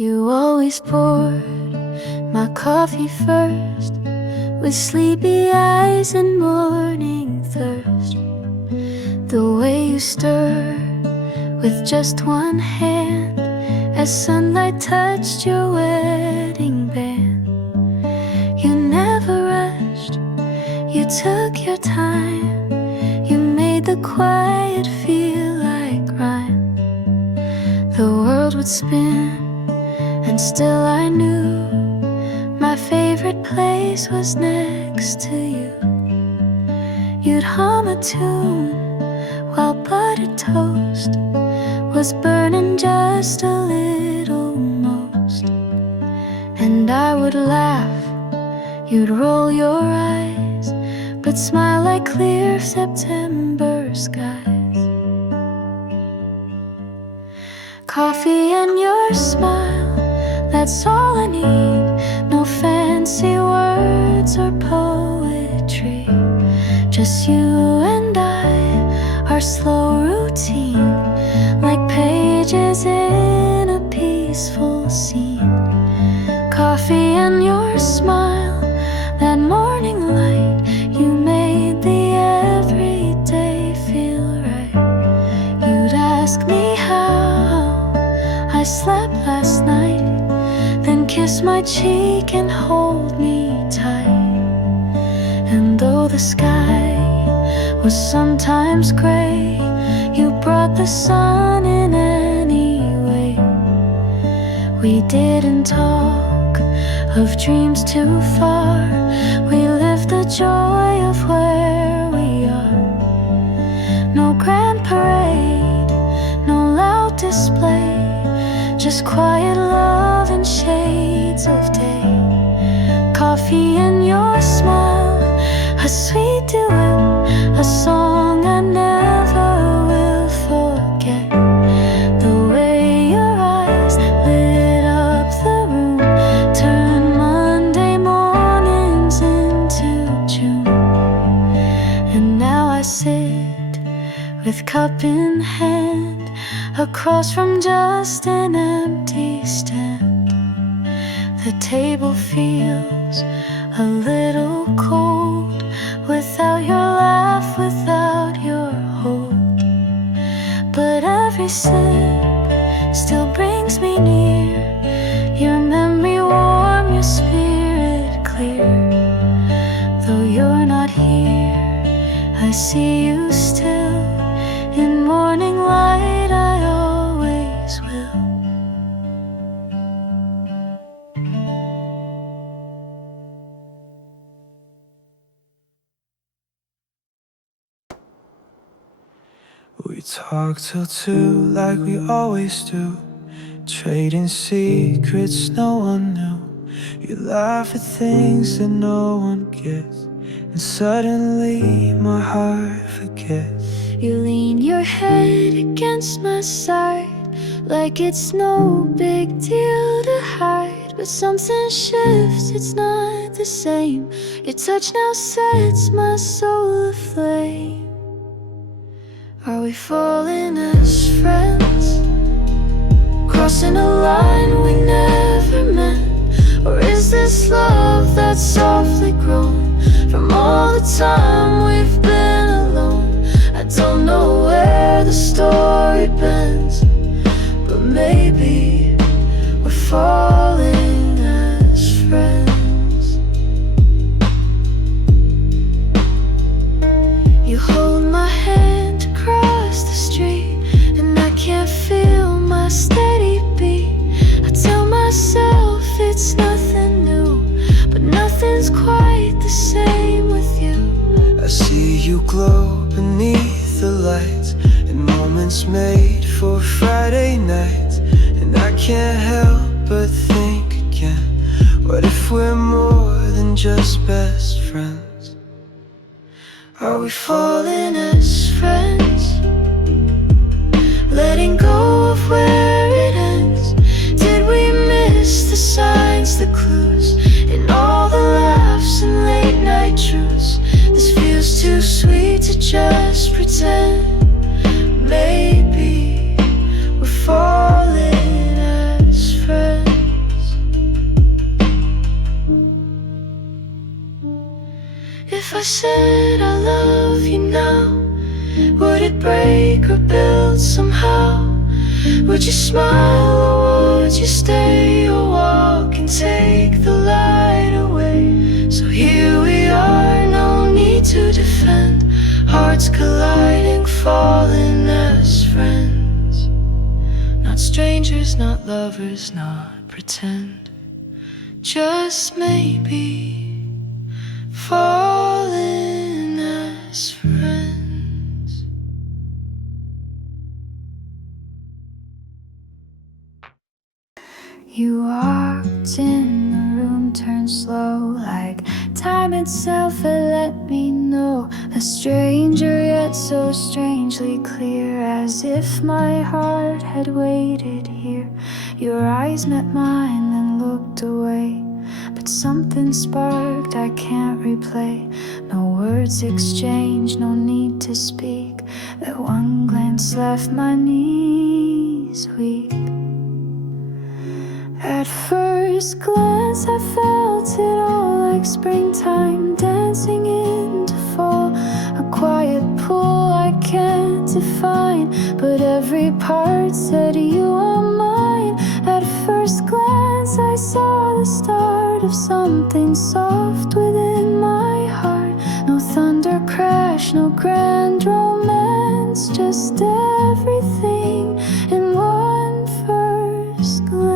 You always poured my coffee first, with sleepy eyes and morning thirst. The way you stir with just one hand as sunlight touched your wedding band. You never rushed, you took your time. You made the quiet feel like rhyme. The world would spin, and still I knew my favorite place was next to you. You'd hum a tune while buttered toast was burning just a little most. And I would laugh, you'd roll your eyes, but smile like clear September skies. Coffee and your smile, that's all I need. No fancy words or poetry, just you and I, our slow routine, like pages in a peaceful scene. Coffee and your smile, that morning light, you made the everyday feel right. You'd ask me how I slept last night, then kiss my cheek and hold me tight. And though the sky was sometimes gray, you brought the sun in anyway. We didn't talk of dreams too far, we lived the joy of where we are. No grand parade, no loud display, just quiet love and shades of day. Coffee and your smile, a sweet duet, a song I never will forget. The way your eyes lit up the room, turned Monday mornings into June. And now I sit with cup in hand, across from just an empty stand. The table feels a little cold without your laugh, without your hold. But every sip still brings me near, your memory warm, your spirit clear. Though you're not here, I see you still, in morning light I always will. We talk till 2 like we always do, trading secrets no one knew. You laugh at things that no one gets, and suddenly my heart forgets. You lean your head against my side, like it's no big deal to hide. But something shifts, it's not the same. Your touch now sets my soul aflame. Are we falling as friends, crossing a line we never meant? Or is this love that's softly grown from all the time we've been alone? I don't know where the story bends, but maybe we're falling as friends. You hold my hand across the street, and I can't feel my steady beat. I tell myself it's nothing new, but nothing's quite the same with you. I see you glow beneath the lights, in moments made for Friday nights. And I can't help but think again, what if we're more than just best friends? Are we falling as friends, letting go of where it ends? Did we miss the signs, the clues, in all the laughs and late night truths? This feels too sweet to just pretend. Maybe we're falling as friends. If I said I love you now, would it break or build somehow? Would you smile or would you stay or walk and take the light away? So here we are, no need to defend, hearts colliding, falling as friends. Not strangers, not lovers, not pretend, just maybe falling as friends. You walked in, the room turned slow, like time itself had let me know. A stranger yet so strangely clear, as if my heart had waited here. Your eyes met mine, then looked away, but something sparked I can't replay. No words exchanged, no need to speak. That one glance left my knees weak. At first glance I felt it all, like springtime dancing into fall. A quiet pull I can't define, but every part said you are mine. At first glance I saw the start of something soft within my heart. No thunder crash, no grand romance, just everything in one first glance.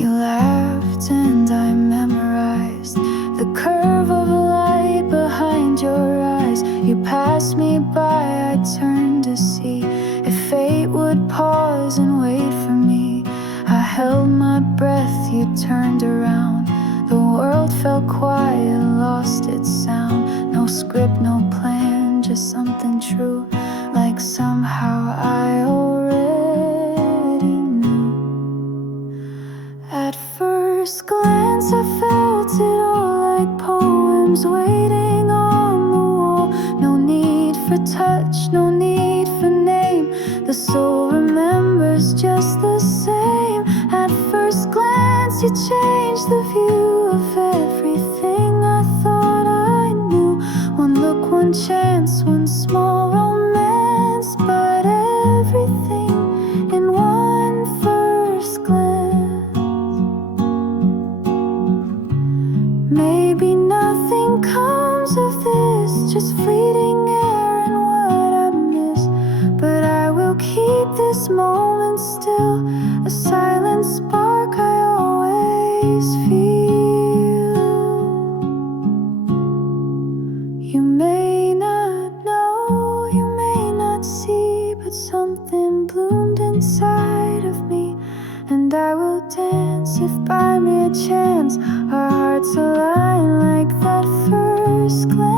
You laughed and I memorized the curve of light behind your eyes. You passed me by, I turned to see if fate would pause and wait for me. I held my breath, you turned around. The world felt quiet, lost its sound. No script, no plan, just something true, like somehow I already knew. At first glance I felt it all, like poems waiting on the wall. No need for touch, no need for name, the soul remembers just the same. At first glance you changed the view of everything I thought I knew. One look, one chance, one small romance, but everything in one first glance. Maybe nothing comes of this, just fleeting air and what I miss. But I will keep this moment still, a silent spark I always feel. You may not know, you may not see, but something bloomed inside of me. And I will dance if by mere chance our hearts align like that first glance.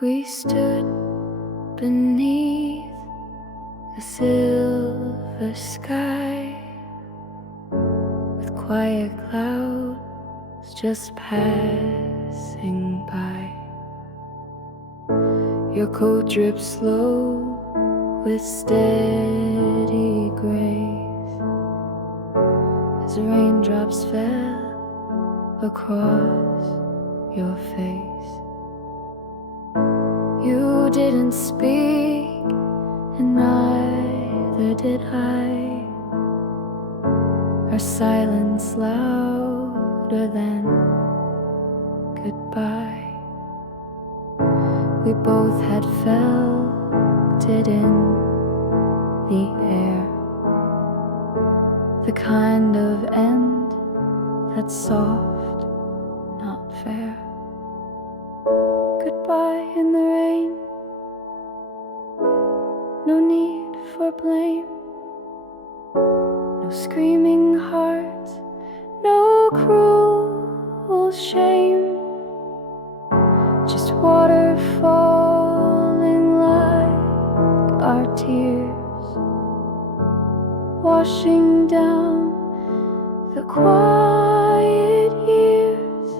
We stood beneath a silver sky, with quiet clouds just passing by. Your coat drips slow with steady grace, as raindrops fell across your face. You didn't speak, and neither did I. Our silence louder than goodbye. We both had felt it in the air, the kind of end that's soft, not fair. Goodbye in the rain, no need for blame, no screaming hearts, no simple shame, just water falling like our tears, washing down the quiet years.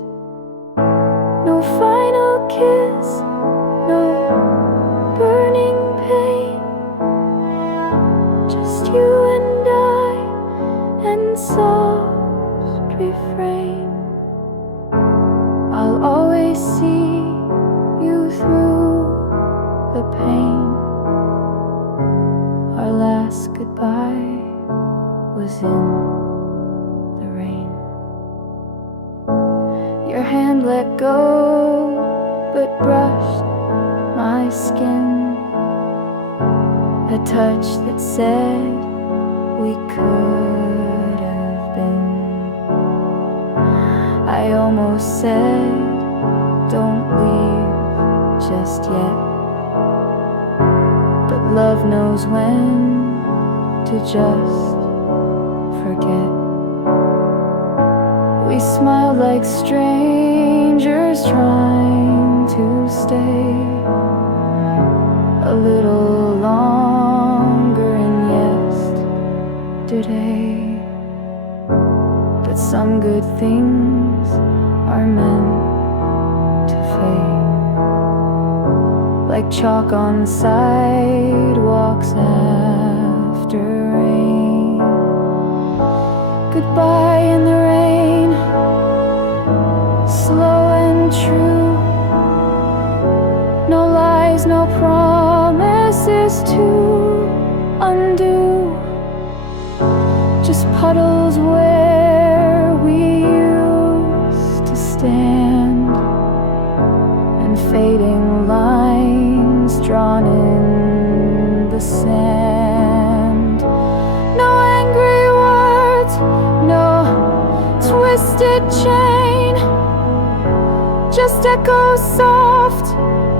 No final kiss, no burning pain, just you and I and soft refrain. I'll always see you through the pain. Our last goodbye was in the rain. Your hand let go, but brushed my skin, a touch that said we could have been. I almost said, don't leave just yet, but love knows when to just forget. We smiled like strangers trying to stay a little longer in yesterday. But some good things are meant to fade, like chalk on sidewalks after rain. Goodbye in the rain, slow and true. No lies, no promises to undo, just puddles where we used to stand, and fading lines drawn in the sand. No angry words, no twisted chain, just echoes soft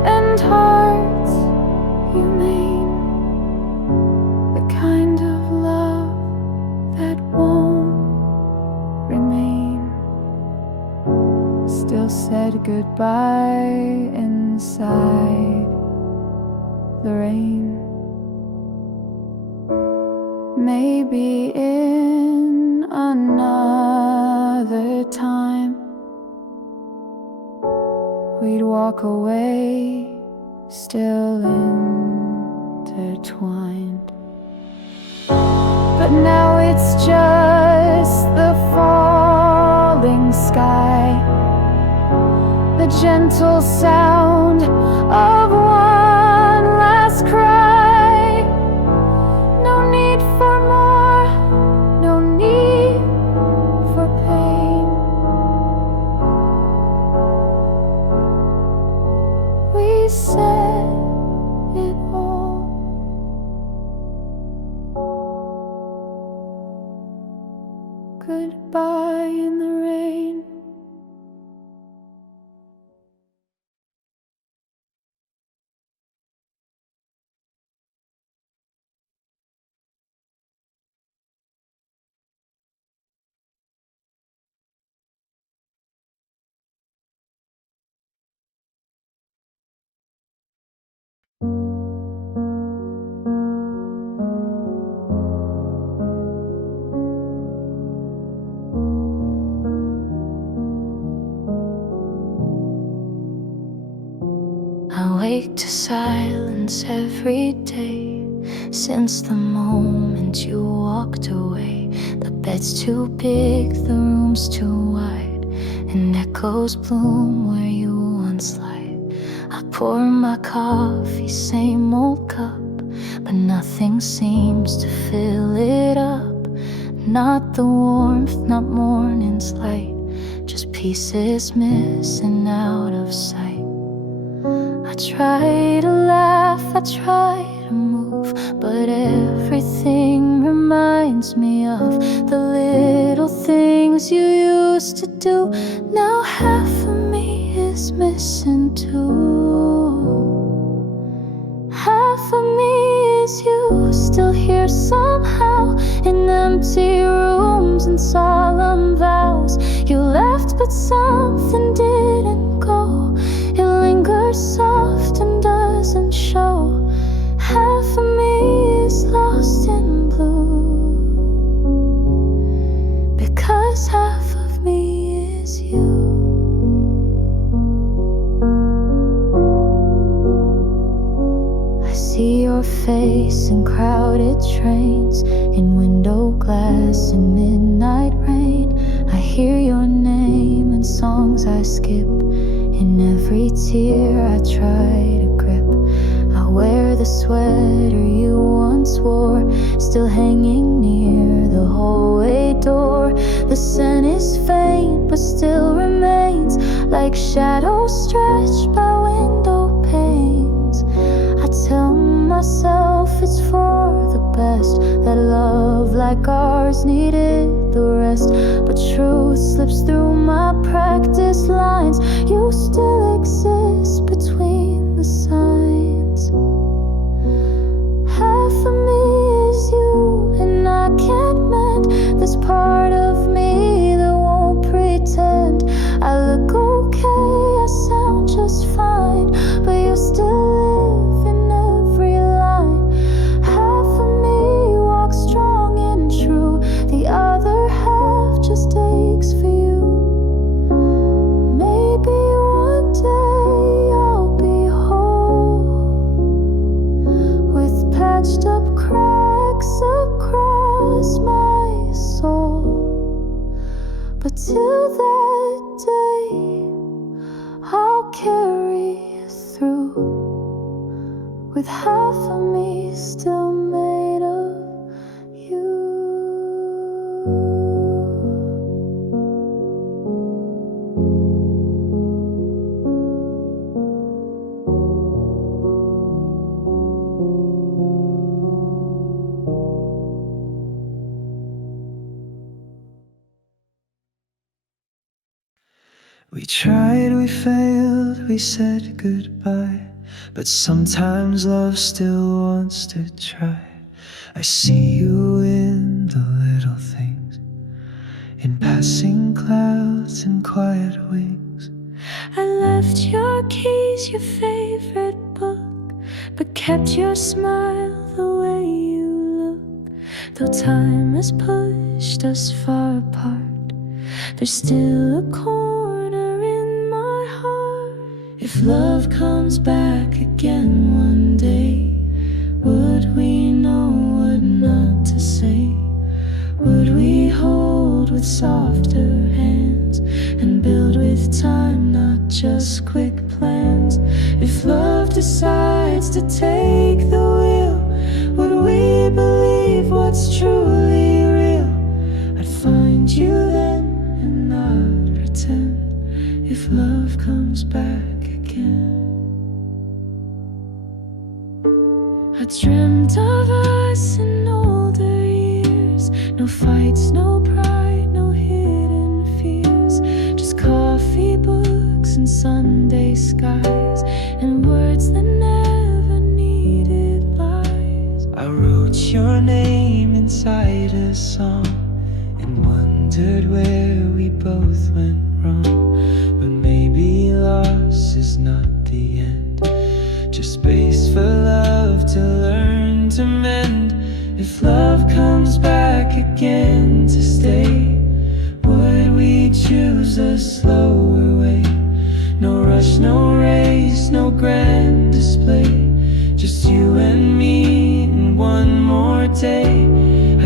and hearts humane. The kind of love that won't remain. Still said goodbye inside the rain. Maybe in another time we'd walk away, still intertwined. But now it's just the falling sky, the gentle sound of one last cry. No need for more, no need for pain. We said it all. Goodbye in the rain. I wake to silence every day since the moment you walked away. The bed's too big, the room's too wide, and echoes bloom where you once lied. I pour my coffee, same old cup, but nothing seems to fill it up. Not the warmth, not morning's light, just pieces missing out of sight. I try to laugh, I try to move, but everything reminds me of the little things you used to do. Now half of me is missing too. Half of me is you, still here somehow, in empty rooms and solemn vows. You left but something didn't go. It lingers soft and doesn't show. Half of me is lost in blue, because half of me is you. I see your face in crowded trains, in window glass in midnight rain. I hear your name in songs I skip, in every tear I try to grip. I wear the sweater you once wore, still hanging near the hallway door. The scent is faint but still remains, like shadows stretched by window panes. I tell myself it's for the best, that love like ours needed the rest. But truth slips through my practice lines. You still exist between the signs. Half of me is you, and I can't mend this part of me that won't pretend. I look okay, I sound just fine, but you still live in every line. Half of me walks strong and true, the other half just aches for you. Maybe one day I'll be whole, with patched up cracks across my soul. But till that day, I'll carry through, with half of me still made of you. We tried, we failed, we said goodbye, but sometimes love still wants to try. I see you in the little things, in passing clouds and quiet wings. I left your keys, your favorite book, but kept your smile the way you look. Though time has pushed us far apart, there's still a corner in my heart. If love comes back again one day, would we know what not to say? Would we hold with softer hands and build with time, not just quick plans? If love decides to take the wheel, would we believe what's truly real? I'd find you then and not pretend, if love comes back again. I dreamt of us in older years, no fights, no pride, no hidden fears, just coffee, books, and Sunday skies, and words that never needed lies. I wrote your name inside a song and wondered where we both went wrong. But maybe loss is not the end, just space for love to learn to mend. If love comes back again to stay, would we choose a slower way? No rush, no race, no grand display, just you and me in one more day.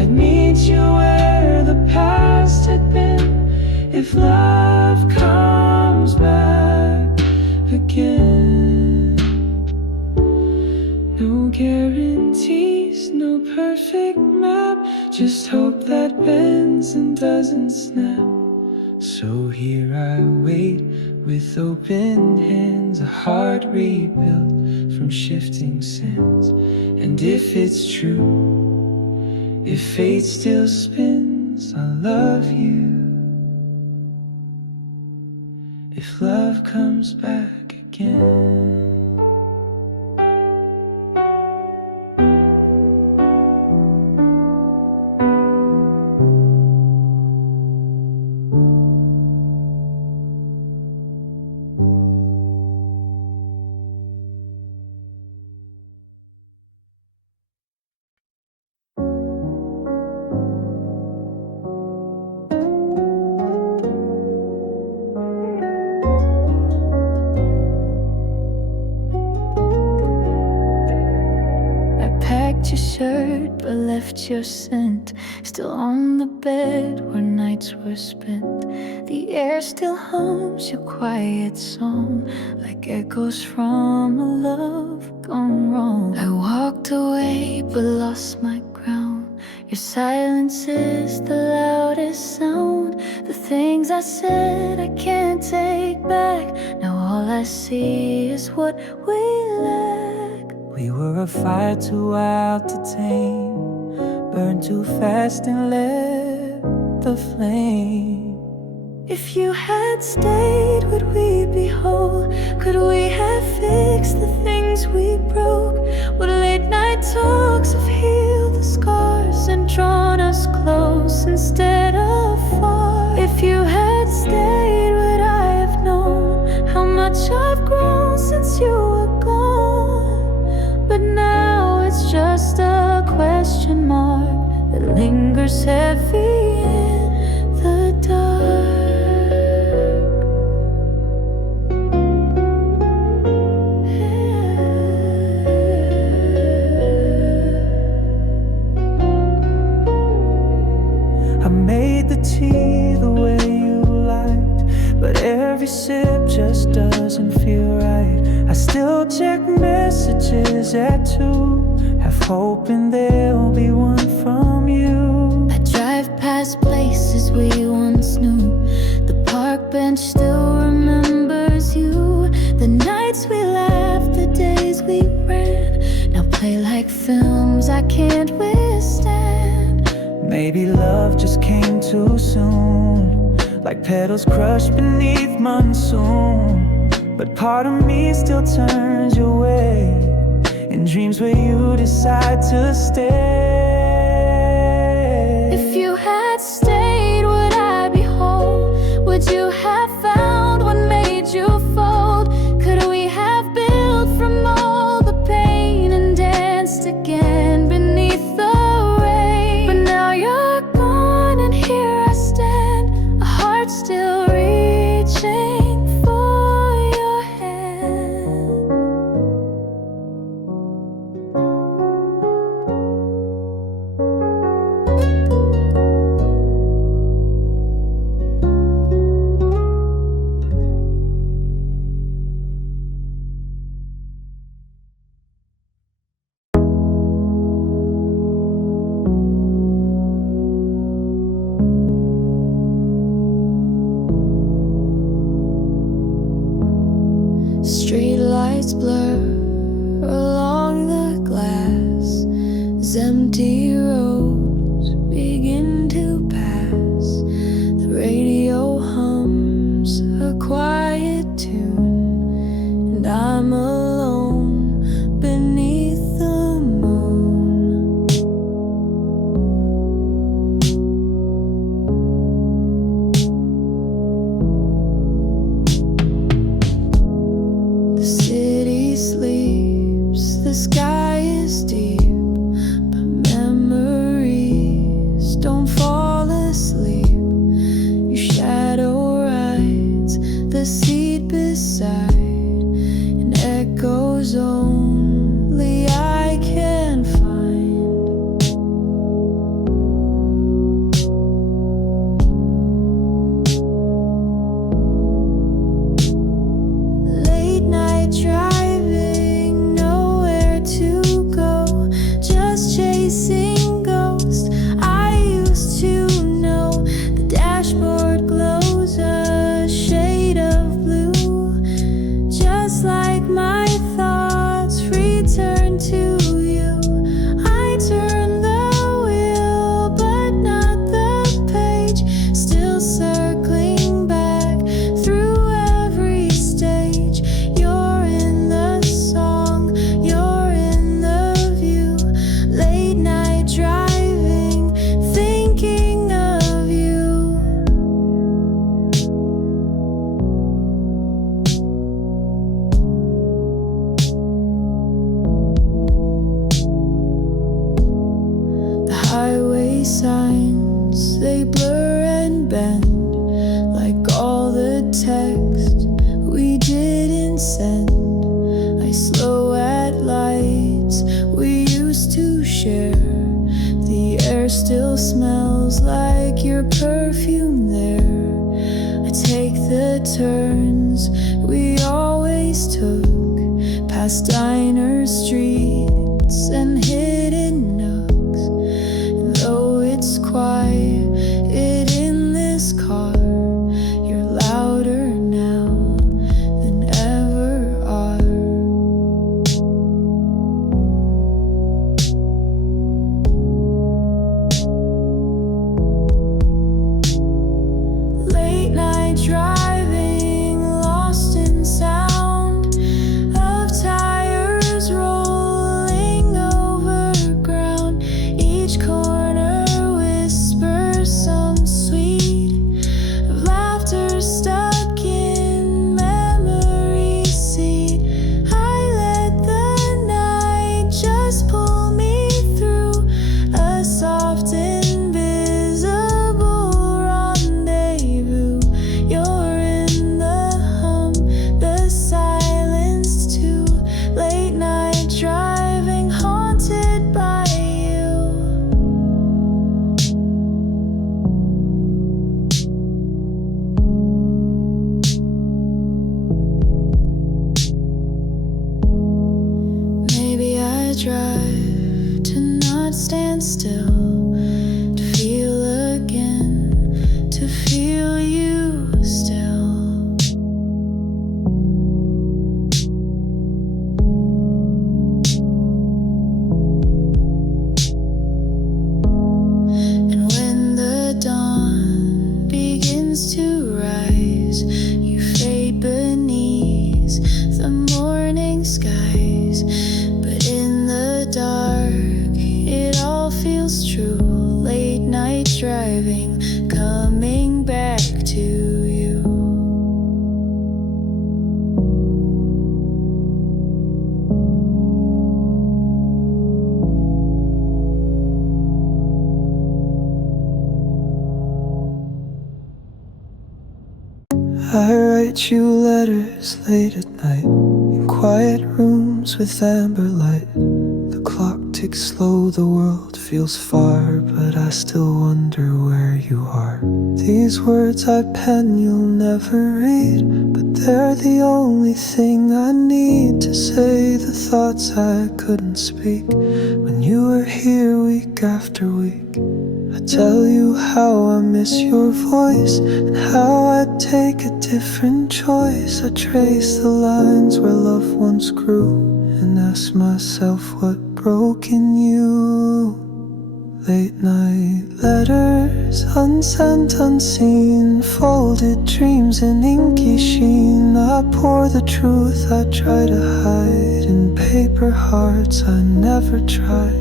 I'd meet you where the past had been, if love comes back again. No guarantees, no perfect map, just hope that bends and doesn't snap. So here I wait with open hands, a heart rebuilt from shifting sands. And if it's true, if fate still spins, I love you. If love comes back again. your shirt but left your scent still on the bed where nights were spent. The air still hums your quiet song like echoes from a love gone wrong. I walked away but lost my ground. Your silence is the loudest sound. The things I said I can't take back. Now all I see is what we lack. We were a fire too wild to tame, burned too fast and let the flame. If you had stayed, would we be whole? Could we have fixed the things we broke? Would late night talks have healed the scars and drawn us close instead of far? If you had stayed, would I have known how much I've grown since you were gone? But now it's just a question mark that lingers heavy in the dark. Tea the way you liked, but every sip just doesn't feel right. I still check messages at 2, half hoping there'll be one from you. I drive past places we once knew. The park bench still remembers you. The nights we laughed, the days we ran, now play like films I can't withstand. Maybe love just came too soon, like petals crushed beneath monsoon. But part of me still turns your way in dreams where you decide to stay. If you had stayed, would I be whole? Would you have found what made you fold? Could we have built from all the pain and danced again beneath the rain? But now you're gone and here I stand, a heart still reaching for your hand. Street lights blur along the glass as empty roads begin to pass. The radio hums a quiet tune, and I'm alone beneath the moon. The city sleeps, the take the turns we always took, past diner streets and hidden nooks. And though it's quiet in this car, you're louder now than ever are. Late night driving, lost in sound of tires rolling over ground. Each corner whispers some sweet of laughter stuck in memory seat. I let the night just pull me through a soft invisible rendezvous. You're in the hum, the silence too. Late night driving, haunted by you. Maybe I drive to not stand still, to feel again, to feel you still. And when the dawn begins to rise, you fade beneath the morning skies. But in the dark, it all feels true. Late night driving, coming back to you. I write you letters late at night, in quiet rooms with amber light. The clock ticks slow, the world feels far, but I still wonder where you are. These words I pen you'll never read, but they're the only thing I need to say the thoughts I couldn't speak when you were here week after week. I tell you how I miss your voice and how I'd take a different choice. I trace the lines where love once grew and ask myself what broke in you. Late night letters, unsent, unseen, folded dreams in inky sheen. I pour the truth I try to hide in paper hearts I never tried.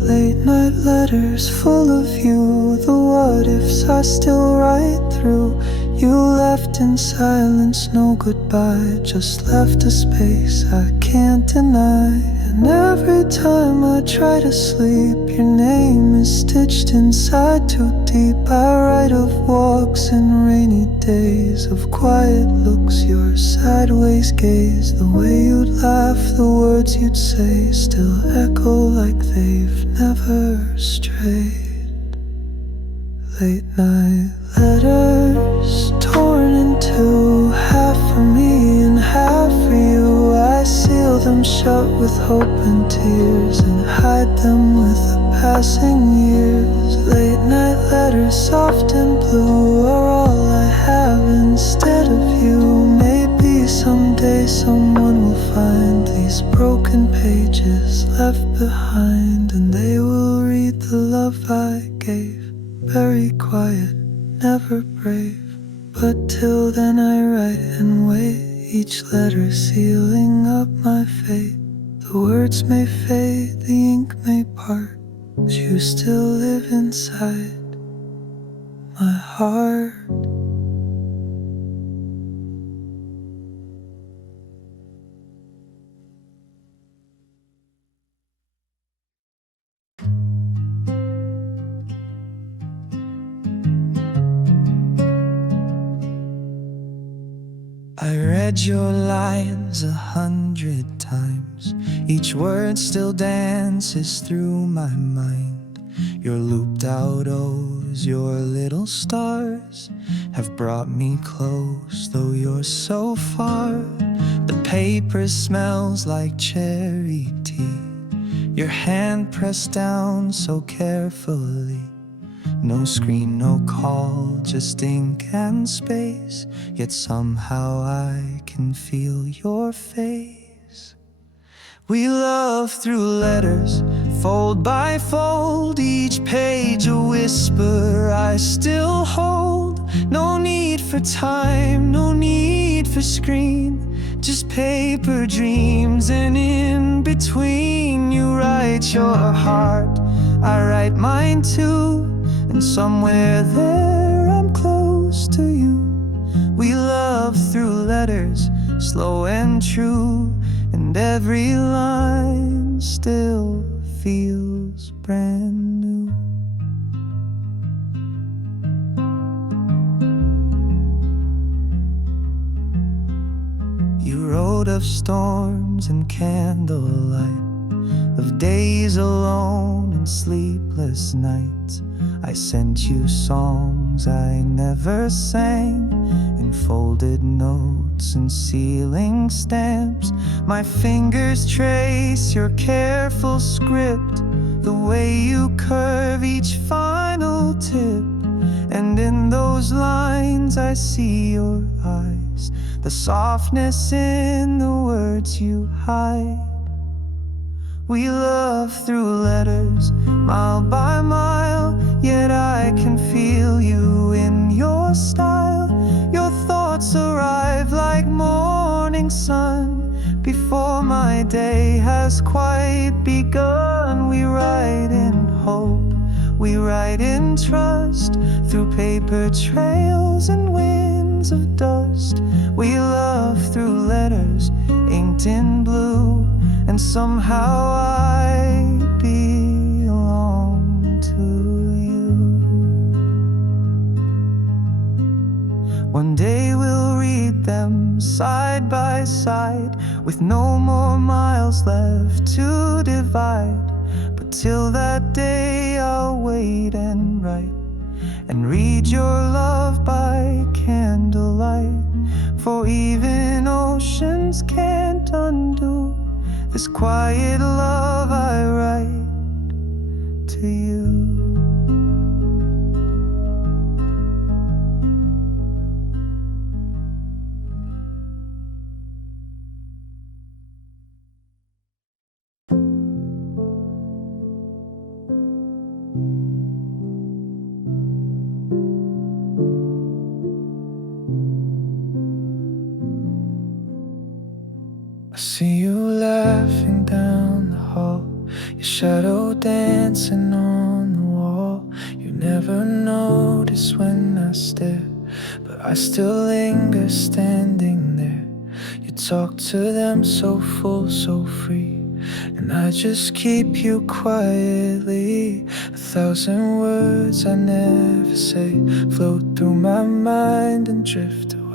Late night letters full of you, the what ifs I still write through. You left in silence, no goodbye, just left a space I can't deny. And every time I try to sleep, your name is stitched inside too deep. I write of walks and rainy days, of quiet looks, your sideways gaze. The way you'd laugh, the words you'd say still echo like they've never strayed. Late night letters, torn in two, half for me and half for you. I seal them shut with hope and tears and hide them with the passing years. Late night letters, soft and blue, are all I have instead of you. Maybe someday someone will find these broken pages left behind, and they will read the love I gave. Very quiet, never brave. But till then I write and wait, each letter sealing up my fate. The words may fade, the ink may part, but you still live inside my heart. I read your lines 100 times. Each word still dances through my mind. Your looped out old knows your little stars have brought me close, though you're so far. The paper smells like cherry tea, your hand pressed down so carefully. No screen, no call, just ink and space, yet somehow I can feel your face. We love through letters, fold by fold, each page a whisper I still hold. No need for time, no need for screen, just paper dreams, and in between you write your heart, I write mine too, and somewhere there I'm close to you. We love through letters, slow and true, and every line still feels brand new. You wrote of storms and candlelight, of days alone and sleepless nights. I sent you songs I never sang, in folded notes and sealing stamps. My fingers trace your careful script, the way you curve each final tip. And in those lines I see your eyes, the softness in the words you hide. We love through letters, mile by mile, yet I can feel you in your style. Your thoughts arrive like morning sun, before my day has quite begun. We write in hope, we write in trust, through paper trails and winds of dust. We love through letters, inked in blue, and somehow I belong to you. One day we'll read them side by side, with no more miles left to divide. But till that day I'll wait and write, and read your love by candlelight. For even oceans can't undo this quiet love I write to you. I see you laughing down the hall, your shadow dancing on the wall. You never notice when I stare, but I still linger standing there. You talk to them so full, so free, and I just keep you quietly. 1,000 words I never say float through my mind and drift away.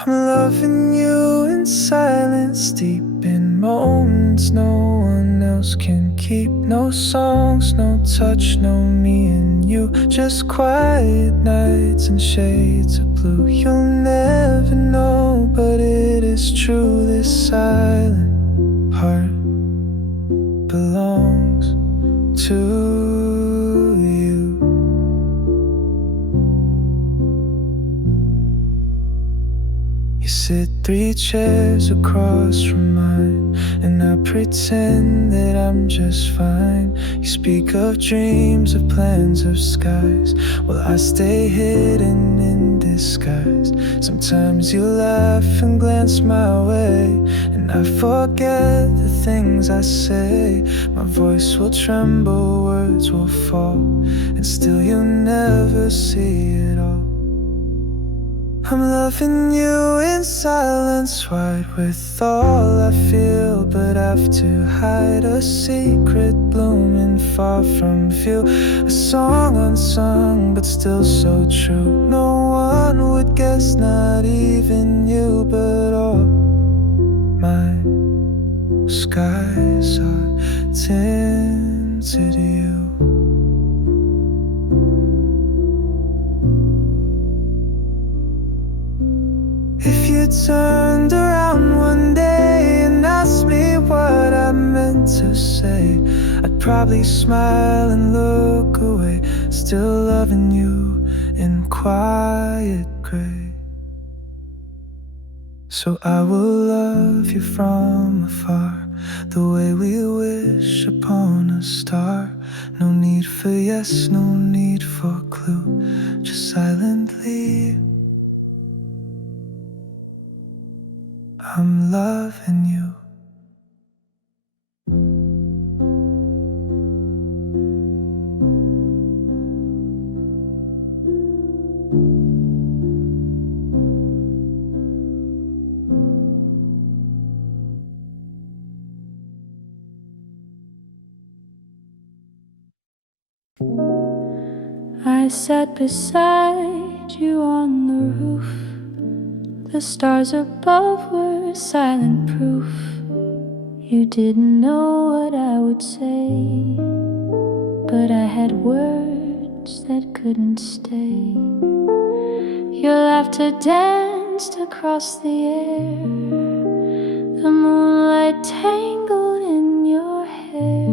I'm loving you in silence, deep in moments no one else can keep. No songs, no touch, no me and you, just quiet nights and shades of blue. You'll never know, but it is true, this silent heart belongs to you. You sit 3 chairs across from mine, and I pretend that I'm just fine. You speak of dreams, of plans, of skies, while I stay hidden in disguise. Sometimes you laugh and glance my way, and I forget the things I say. My voice will tremble, words will fall, and still you never see it all. I'm loving you in silence, wide with all I feel, but have to hide a secret blooming far from view. A song unsung, but still so true. No one would guess, not even you, but all my skies are tinted you. turned around one day and asked me what I meant to say, I'd probably smile and look away, still loving you in quiet gray. So I will love you from afar, the way we wish upon a star. No need for yes, no need for clue, just silently I'm loving you. I sat beside you on the roof. The stars above were silent proof. You didn't know what I would say, but I had words that couldn't stay. Your laughter danced across the air, the moonlight tangled in your hair.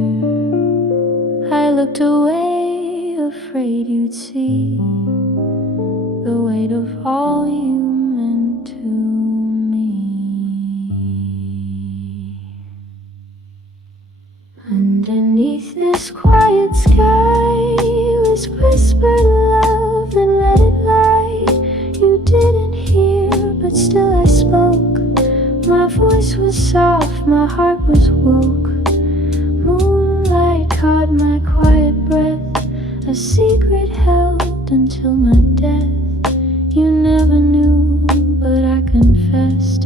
I looked away, afraid you'd see the weight of all you meant to me. Underneath this quiet sky was whispered love, then let it light. You didn't hear, but still I spoke. My voice was soft, my heart was woke. Moonlight caught my quiet breath, a secret held until my death. You never knew, but I confessed.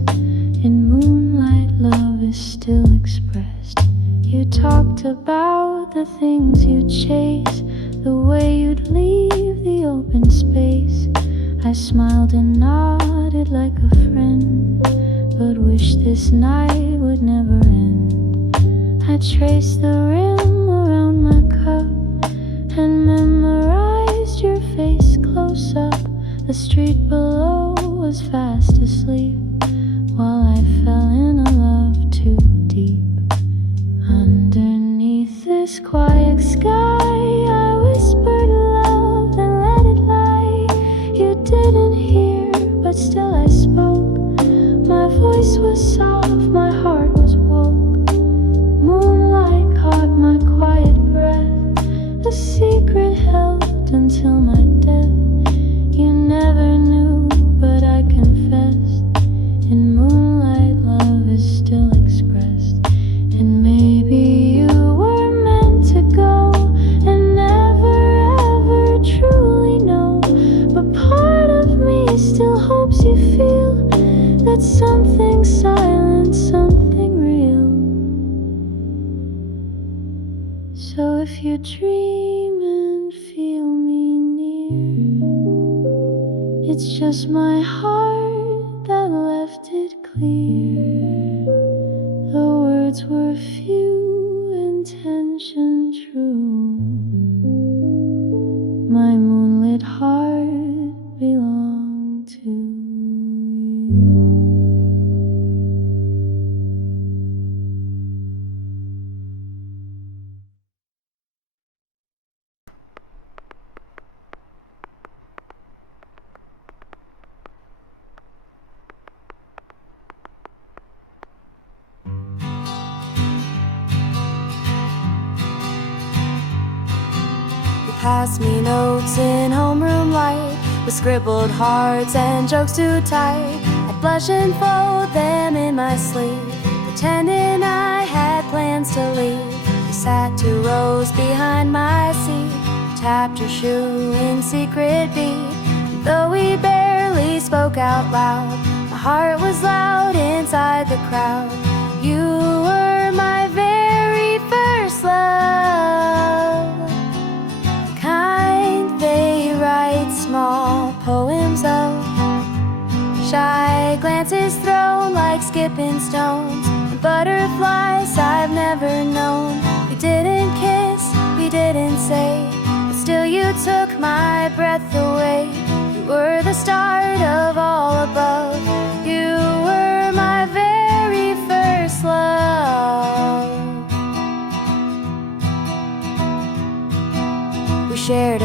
In moonlight, love is still expressed. You talked about the things you'd chase, the way you'd leave the open space. I smiled and nodded like a friend, but wished this night would never end. I traced the rim around my cup and memorized your face close up. The street below was fast asleep while I fell in a love too deep. Underneath this quiet sky, I whispered love, then let it light. You didn't hear, but still I spoke. My voice was soft, my heart was woke. Moonlight caught my quiet breath, a secret held until my death. You never knew, but I confessed. In moonlight, love is still expressed. And maybe you were meant to go and never ever truly know, but part of me still hopes you feel that something silent, something real. So if you dream and feel me near, it's just my heart that left it clear. The words were few, intention true. My moonlit heart belonged to you. Pass me notes in homeroom light with scribbled hearts and jokes too tight. I'd blush and fold them in my sleeve, pretending I had plans to leave. You sat 2 rows behind my seat, tapped your shoe in secret beat. And though we barely spoke out loud, my heart was loud inside the crowd. You were my very first love, they write small poems of, shy glances thrown like skipping stones, and butterflies I've never known. We didn't kiss, we didn't say, but still you took my breath away. You were the start of all above. You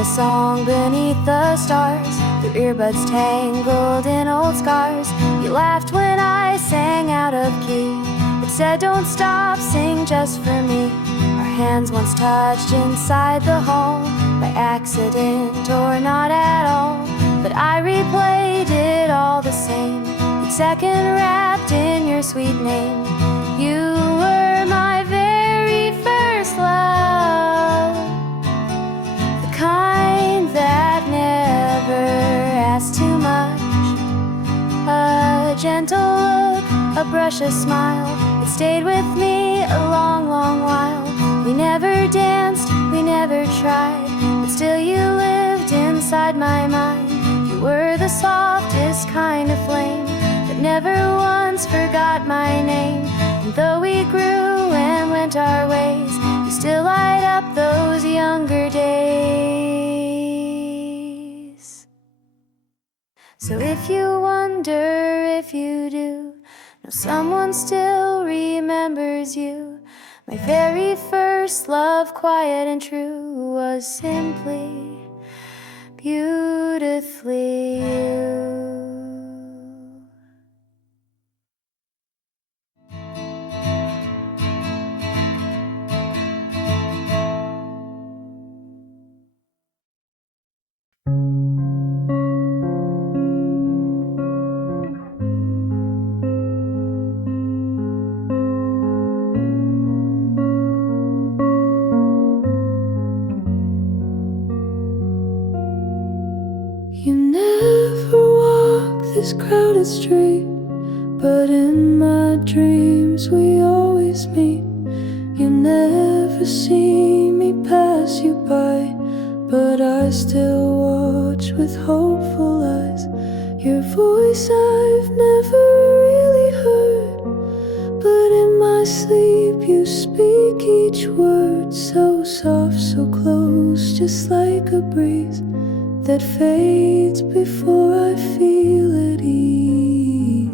a song beneath the stars, your earbuds tangled in old scars. You laughed when I sang out of key, but said don't stop, sing just for me. Our hands once touched inside the hall, by accident or not at all, but I replayed it all the same, each second wrapped in your sweet name. You were my very first love, the kind that never asked too much. A gentle look, a brushless smile, it stayed with me a long, long while. We never danced, we never tried, but still you lived inside my mind. You were the softest kind of flame that never once forgot my name. And though we grew and went our ways, you still light up those younger days. So if you wonder if you do know someone still remembers you, my very first love, quiet and true, was simply beautifully you. You never walk this crowded street, but in my dreams we always meet. You never see me pass you by, but I still watch with hopeful eyes. Your voice I've never really heard, but in my sleep you speak each word, so soft, so close, just like a breeze that fades before I feel at ease.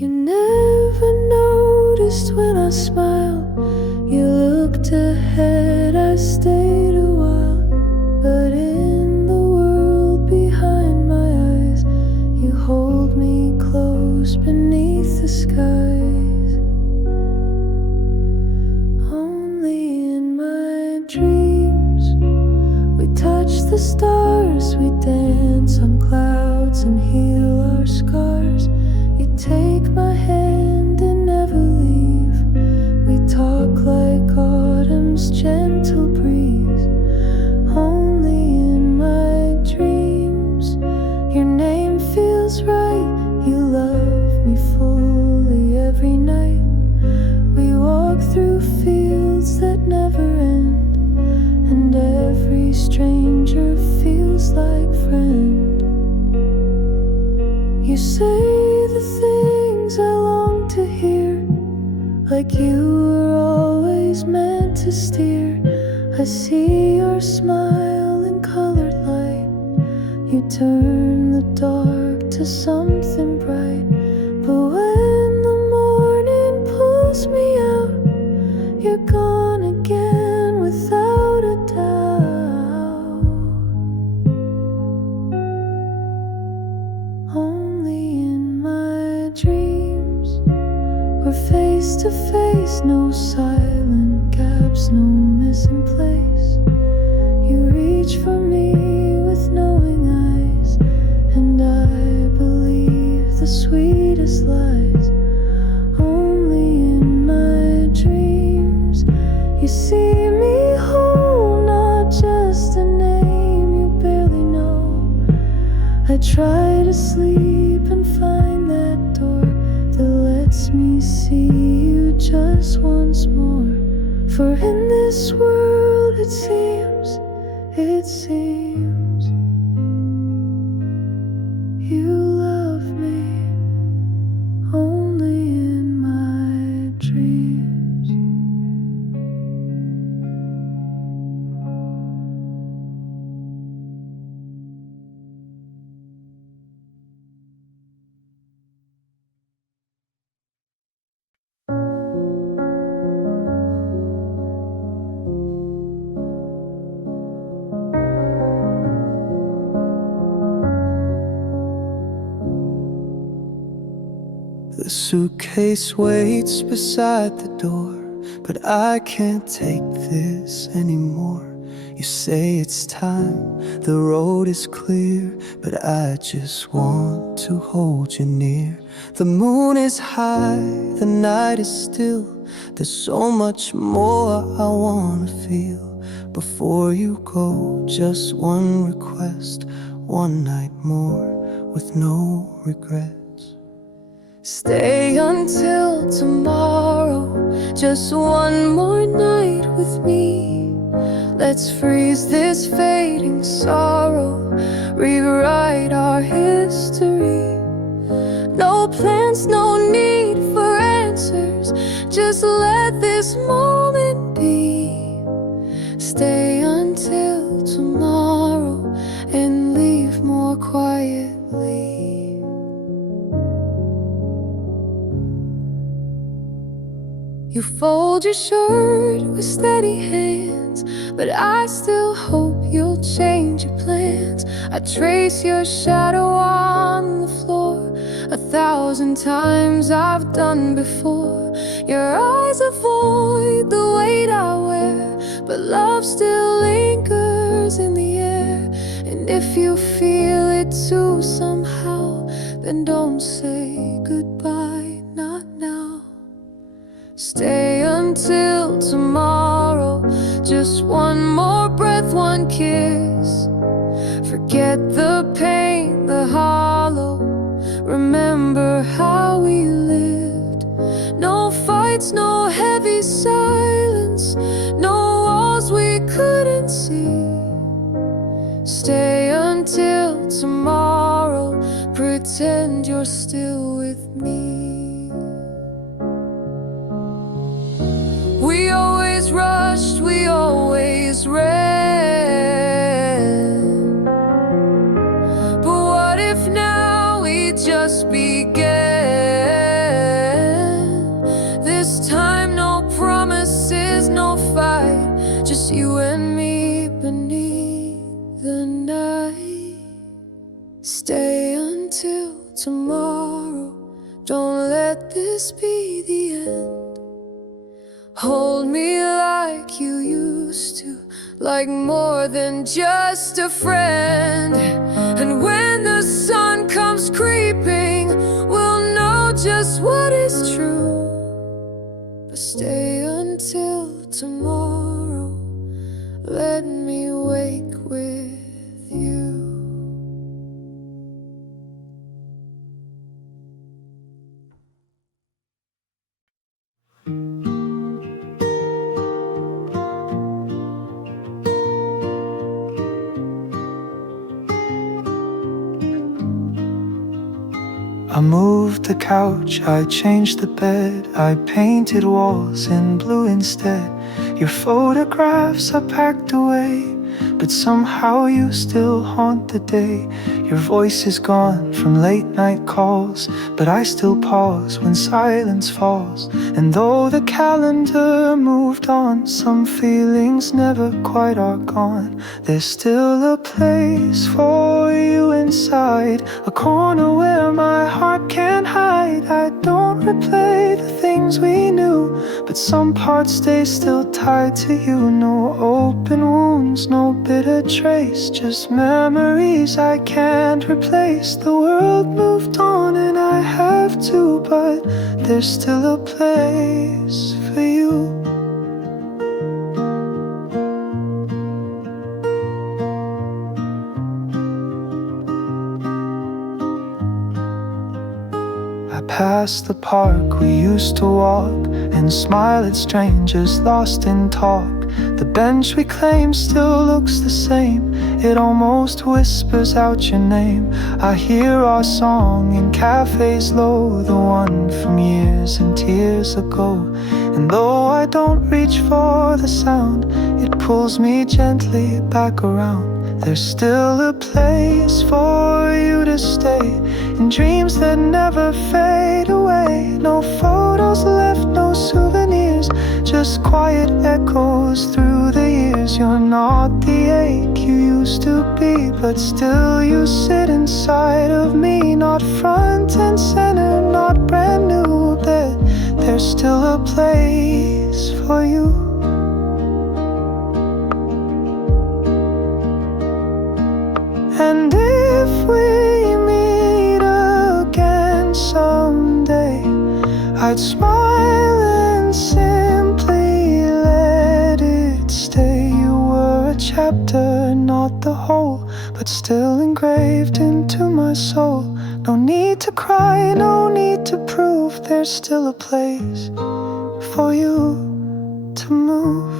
You never noticed when I smiled, you looked ahead, I stayed a while, but in the world behind my eyes, you hold me close beneath the skies. Only in my dreams we touch the stars, we dance on clouds and heal our scars. You take my hand and never leave, we talk like autumn's gentle breeze. Only in my dreams your name feels right, you love me fully every night. We walk through fields that never end, and every stranger feels like friend. You say the things I long to hear, like you were always meant to steer. I see your smile in colored light, you turn the dark to something bright. But when the morning pulls me out, you're gone again without a doubt. Only in my dreams we're face to face, no silent gaps, no missing place. You reach for me with knowing eyes, and I believe the sweetest lies. Only in my dreams you see me whole, not just a name you barely know. I try to sleep and find that door that lets me see you just once more. For in this world it seems you love me only in my dreams. The suitcase waits beside the door, but I can't take this anymore. You say it's time, the road is clear, but I just want to hold you near. The moon is high, the night is still. There's so much more I wanna feel. Before you go, just one request, one night more with no regrets. Stay until tomorrow, just one more night with me. Let's freeze this fading sorrow, rewrite our history. No plans, no need for answers, just let this moment be. Stay until tomorrow and leave more quietly. You fold your shirt with steady hands, but I still hope you'll change your plans. I trace your shadow on the floor 1,000 times I've done before. Your eyes avoid the weight I wear, but love still lingers in the air. And if you feel it too somehow, then don't say goodbye, not now. Stay until tomorrow, just one more breath, one kiss. Forget the pain, the hollow, remember how we lived. No fights, no heavy silence, no walls we couldn't see. Stay until tomorrow, pretend you're still with me. We always rushed, we always ran. But what if now we just began? This time no promises, no fight, just you and me beneath the night. Stay until tomorrow, don't let this be the end. Hold me like you used to, like more than just a friend. And when the sun comes creeping, we'll know just what is true. But stay until tomorrow, let me wake with you. I moved the couch, I changed the bed, I painted walls in blue instead. Your photographs I packed away, but somehow you still haunt the day. Your voice is gone from late night calls, but I still pause when silence falls. And though the calendar moved on, some feelings never quite are gone. There's still a place for you inside, a corner where my heart can't hide. I don't replay the things we knew, but some parts stay still tied to you. No open wounds, no bitter trace, just memories I can't replace. The world moved on and I have to, but there's still a place for you. I pass the park we used to walk and smile at strangers lost in talk. The bench we claim still looks the same, it almost whispers out your name. I hear our song in cafes low, the one from years and tears ago. And though I don't reach for the sound, it pulls me gently back around. There's still a place for you to stay, in dreams that never fade away. No photos left, no souvenirs, just quiet echoes through the years. years. You're not the ache you used to be, but still you sit inside of me. Not front and center, not brand new, but there's still a place for you. And if we meet again someday, I'd smile and simply let it stay. You were a chapter, not the whole, but still engraved into my soul. No need to cry, no need to prove, there's still a place for you to move.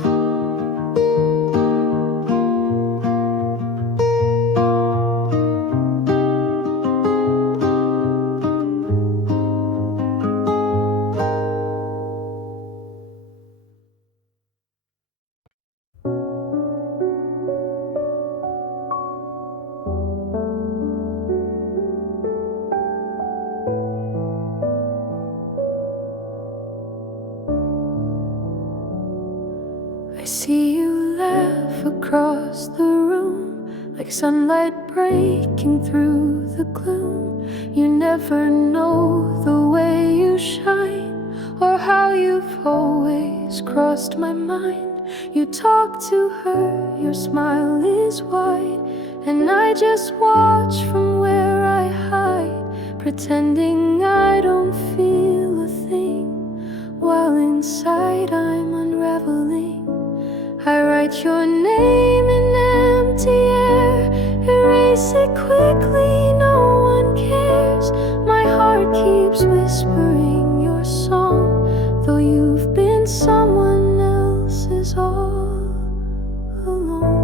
I see you laugh across the room, like sunlight breaking through the gloom. You never know the way you shine, or how you've always crossed my mind. You talk to her, your smile is wide, and I just watch from where I hide, pretending I don't feel a thing, while inside I'm unraveling. I write your name in empty air, erase it quickly, no one cares. My heart keeps whispering your song, though you've been someone else's all along.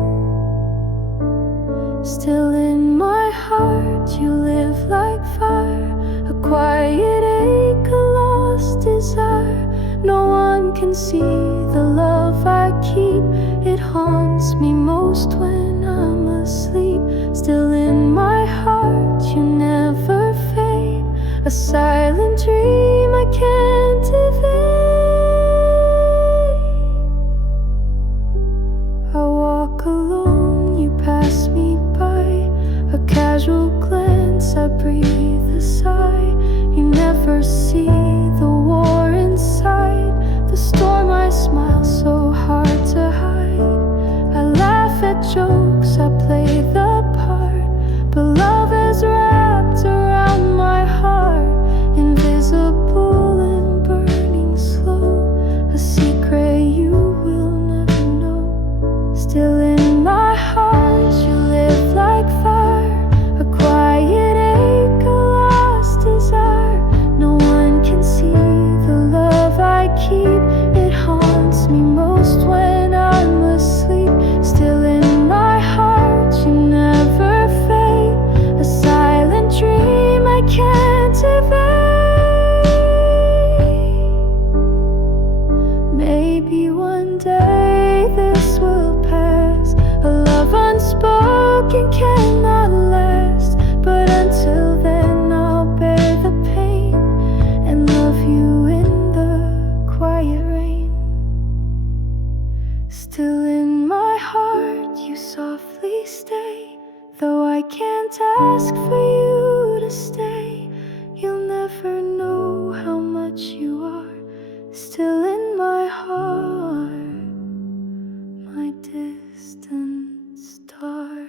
Still in my heart you live like fire, a quiet ache, a lost desire. No one can see the love I keep. It haunts me most when I'm asleep. Still in my heart you never fade, a silent dream I can't evade. I walk alone, you pass me by, a casual glance, I breathe a sigh. You never see the war inside, the storm I smile so hard to hide. I laugh at jokes, I play the part, but love is wrapped around my heart, invisible and burning slow, a secret you will never know. Still in my heart you live like fire, a quiet ache, a lost desire. No one can see the love I keep. It haunts me most when I'm asleep. Still in my heart you never fade, a silent dream I can't evade. Maybe one day this will pass, a love unspoken cannot last, but until then I'll bear the pain and love you in the quiet rain. Still in my heart you softly stay, though I can't ask for you to stay. You'll never know how much you are still in my heart, my distant star.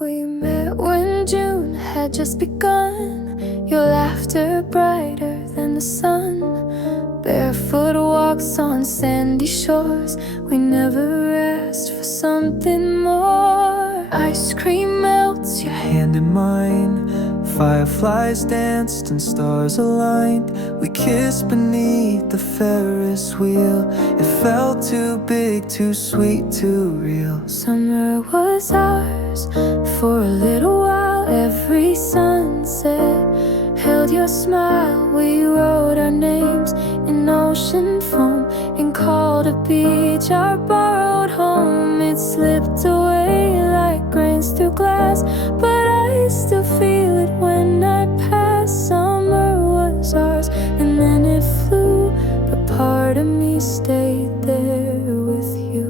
We met when June had just begun, your laughter brighter than the sun. Barefoot walks on sandy shores, we never asked for something more. Ice cream melts, your Hand in mine, fireflies danced and stars aligned. We kissed beneath the Ferris wheel. It felt too big, too sweet, too real. Summer was ours for a little while. Every sunset held your smile. We wrote our names in ocean foam and called a beach our borrowed home. It slipped away like grains through glass, but I still feel it when I pass. Summer was ours and then it flew, but part of me stayed there with you.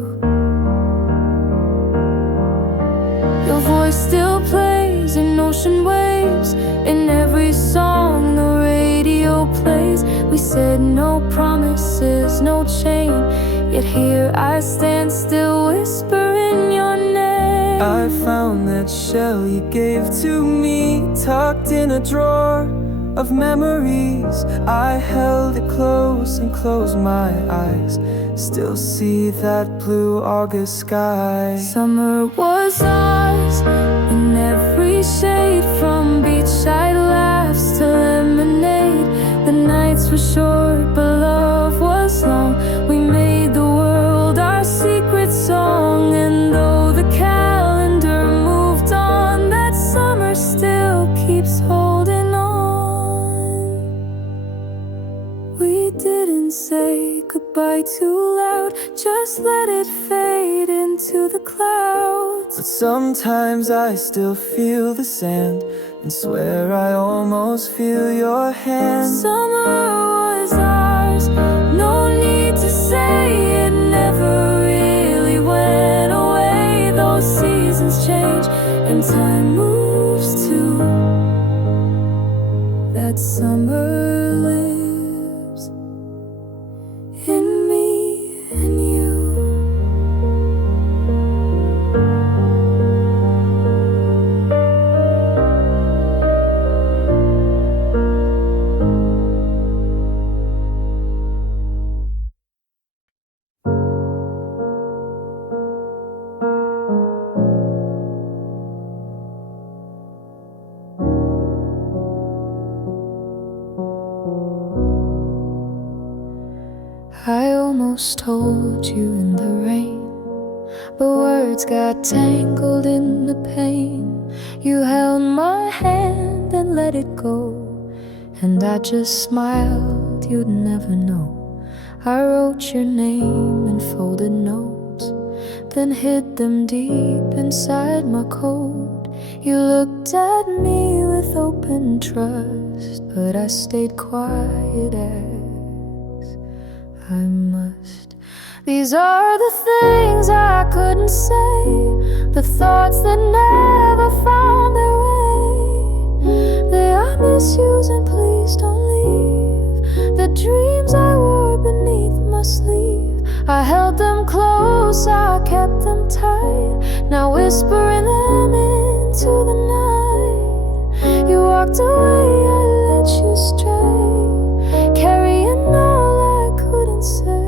Your voice still plays in ocean waves, in every song the radio plays. We said no promises, no chain, yet here I stand still whispering your name. I found that shell you gave to me, tucked in a drawer of memories. I held it close and closed my eyes, still see that blue August sky. Summer was ours in every shade, from beachside laughs to lemonade. The nights were short but love was long. We made the world our secret song, and though the calendar moved on, that summer still keeps holding on. We didn't say goodbye too loud, just let it fade into the clouds. But sometimes I still feel the sand and swear I almost feel your hand. Summer was ours, no need to say it never really went away. Those seasons change and time moves too. That summer lives in me and you. I almost told you in the rain, but words got tangled in the pain. You held my hand and let it go, and I just smiled, you'd never know. I wrote your name in folded notes, then hid them deep inside my coat. You looked at me with open trust, but I stayed quiet as I must. These are the things I couldn't say, the thoughts that never found their way. They are misused and please don't leave, the dreams I wore beneath my sleeve. I held them close, I kept them tight, now whispering them into the night. You walked away, I let you stray, carrying all I couldn't say.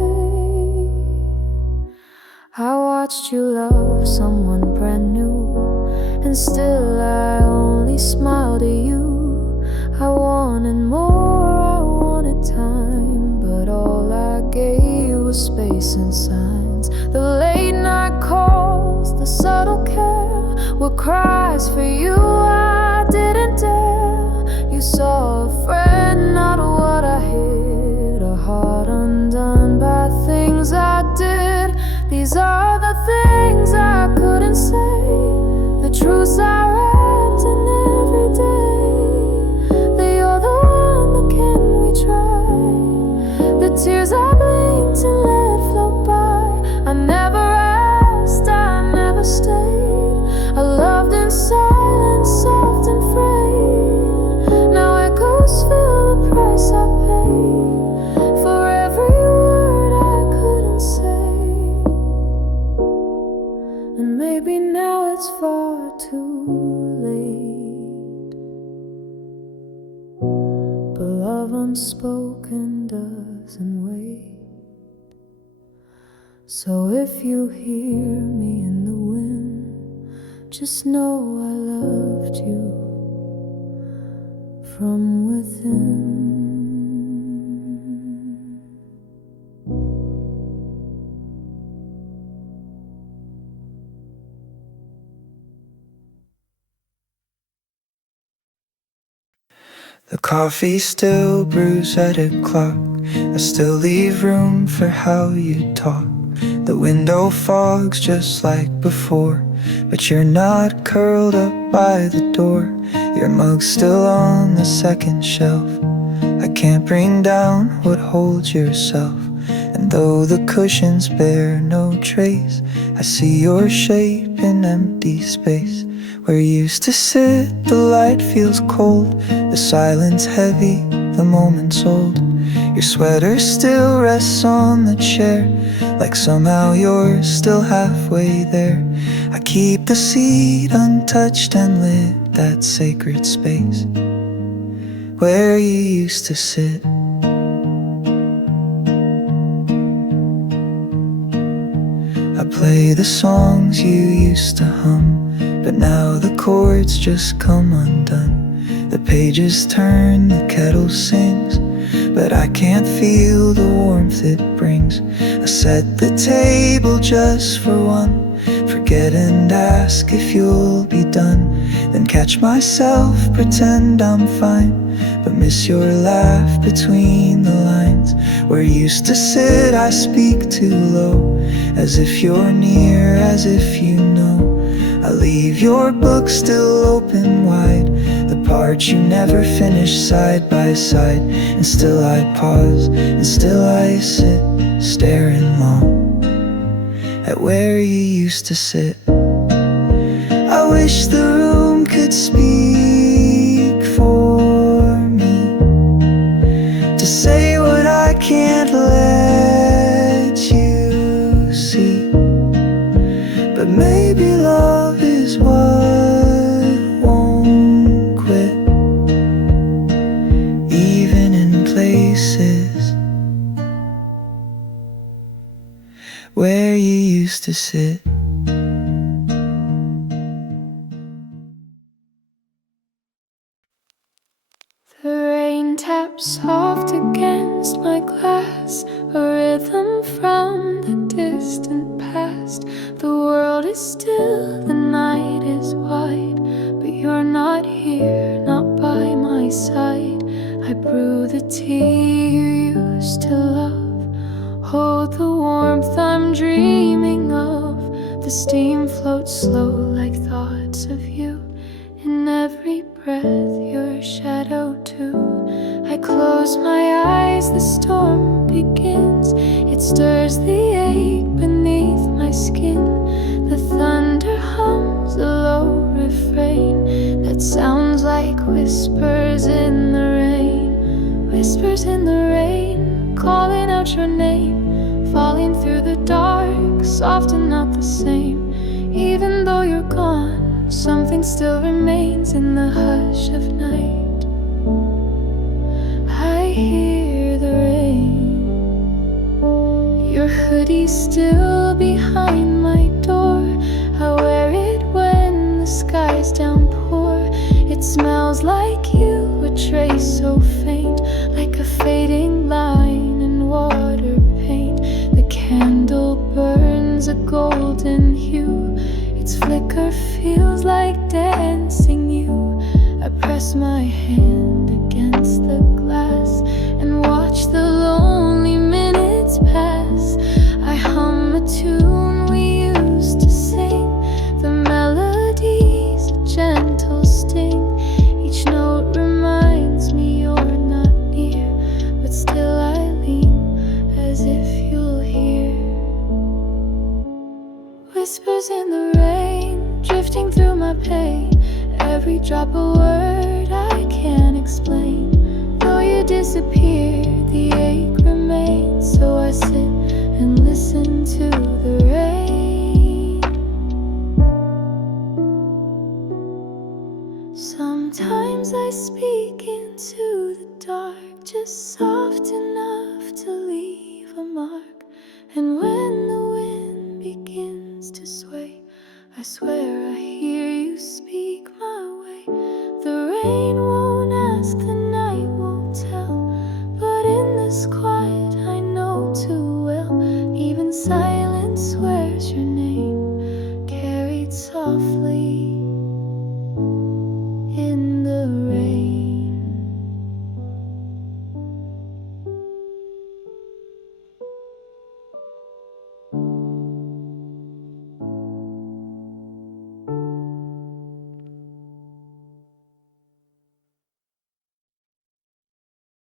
I watched you love someone brand new, and still I only smiled at you. I wanted more, I wanted time, but all I gave was space and signs. The late night calls, the subtle care, were cries for you I didn't dare. You saw a friend, not what I hid, a heart undone by things I did. These are the things I couldn't say, the truths I wrapped in every day. That you're the one, but can we try? The tears I blinked and let flow by. I never asked, I never stayed. I loved in silence, soft and frayed. Now echoes fill the price I paid for every word I couldn't say. And maybe now it's far too late, but love unspoken doesn't wait. So if you hear me in the wind, just know I loved you from within. The coffee still brews at o'clock, I still leave room for how you talk. The window fogs just like before, but you're not curled up by the door. Your mug's still on the second shelf. I can't bring down what holds yourself, and though the cushions bear no trace, I see your shape in empty space. Where you used to sit, the light feels cold, the silence heavy, the moment's old. Your sweater still rests on the chair, like somehow you're still halfway there. I keep the seat untouched and lit, that sacred space where you used to sit. I play the songs you used to hum, but now the chords just come undone. The pages turn, the kettle sings, but I can't feel the warmth it brings. I set the table just for one, forget and ask if you'll be done, then catch myself, pretend I'm fine, but miss your laugh between the lines. Where you used to sit, I speak too low, as if you're near, as if you know. I leave your book still open wide, the parts you never finished side by side. And still I pause, and still I sit, staring long at where you used to sit. I wish the room could speak for me, to say what I can't let you see. But maybe love is what won't quit, even in places where you used to sit. The rain taps soft against my glass, a rhythm from the distant past. The world is still, the night is wide, but you're not here, not by my side. I brew the tea you used to love, hold the warmth I'm dreaming of. The steam floats slow like thoughts of you, in every breath your shadow too. I close my eyes, the storm begins. It stirs the ache beneath my skin. The thunder hums a low refrain that sounds like whispers in the rain. Whispers in the rain, calling out your name, falling through the dark, soft and not the same. Even though you're gone, something still remains in the hush of night. I hear the rain, your hoodie still behind my door. I wear it when the skies downpour. It smells like you, a trace so faint, like a fading line in water paint. The candle burns a golden hue, its flicker feels like dancing you. I press my hand against the glass and watch the lonely minutes pass. I hum a tune we used to sing, the melody's a gentle sting. Each note reminds me you're not near, but still I lean as if you'll hear. Whispers in the rain, drifting through my pain. Every drop a word I can't explain. Though you disappear, the ache remains. So I sit and listen to the rain. Sometimes I speak into the dark, just soft enough to leave a mark. And when the wind begins to sway, I swear I hear you speak my way. The rain